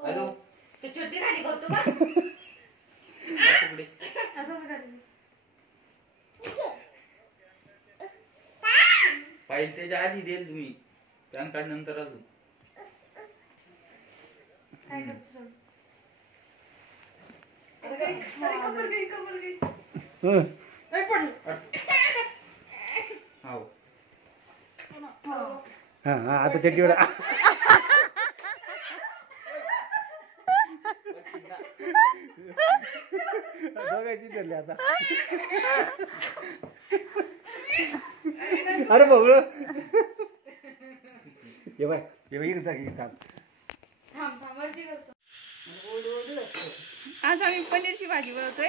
hello छोटी गाडी करतो का फाईल त्याच्या आधी देईल तुम्ही पॅन कार्ड नंतर अजून काय करतो आता चड्डीवर दोघांची धरली आता अरे बघ ये बाय इकडे आज आम्ही पनीरची भाजी बनवतोय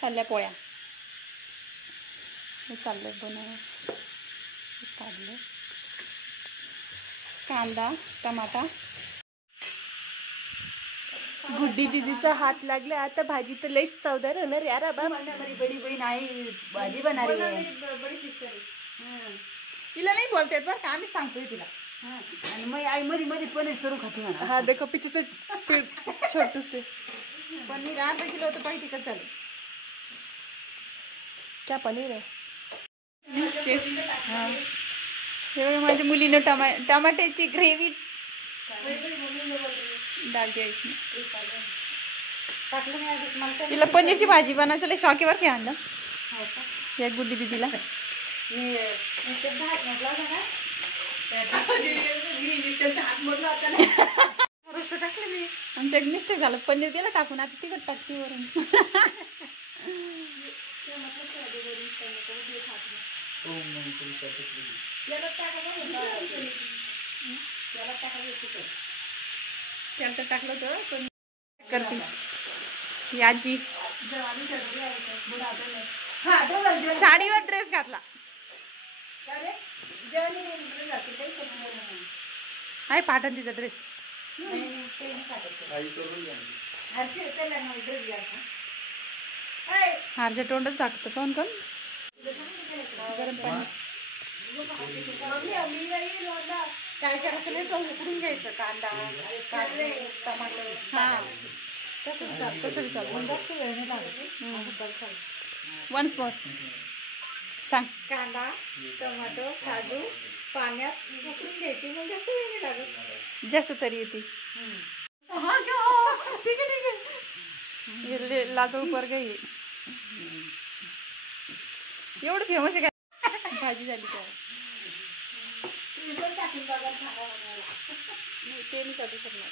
चालल्या पोळ्या चाललंय बनव काढलं कांदा टमाटा गुड्डी दीदीचा हात लागला आता भाजी तर लईच चवदार होणार यार बाबा बडी बहीण आई भाजी बनवली बडी सिस्टर तिला नाही बोलते बरं का आम्ही सांगतोय तिला आणि मग आई मध्ये मध्ये पनीर करून खाते म्हणा हाँ देखो पीछे से छोटू से पनीर अर्धा किलो होतं पाहिजे का चालेल क्या पनीर है टेस्ट हाँ हे बघा माझ्या मुलीनं टमाट्याची ग्रेव्ही डाल दिया इसमें तिला पनीरची भाजी बनायचं लय शौक आहे बरं काय आणलं या गुड्डी दीदीला टाकलं मी आमच्या मिस्टेक झालं पनीर दिला टाकून आता तिखट टाकते वरून त्याला तर टाकलं होतं पण करते ही आजी साडीवर ड्रेस घातला आहे पाठन तिचा ड्रेस हारच्या तोंडच टाकतो कोण कोण गरम पाणी काय करायचं नाही जाऊन उकडून घ्यायचं कांदा टमाटर तसं चाल पण जास्त वेळ नाही लागत वन्स मोर सांग कांदा टमाटो काजू पाण्यात उकडून घ्यायची मग जास्त वेळ नाही लागत जास्त तरी येते लाजूळ पर गई एवढं फेमस आहे का भाजी झाली त्या ते नाही चालू शकणार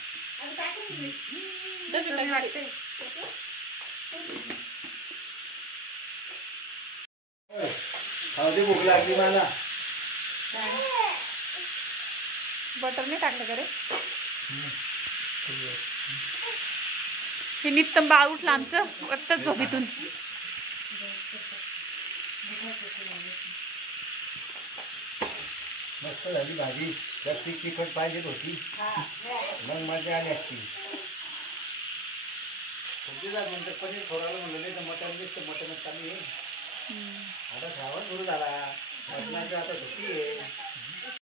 तसं वाटतंय भूक लागली मला बटर नाही टाकलं का रे हे नित्तम बाळ उठलं आमचं वाटतं झोपेतून मस्त झाली भाजी जास्त तिखट पाहिजे होती मग मजा आली असती नंतर पनीर खोराला म्हणलं नाही तर मटण दिसतं मटणच चालू आहे आता श्रावण सुरू झाला मटणाचं आता सुट्टी आहे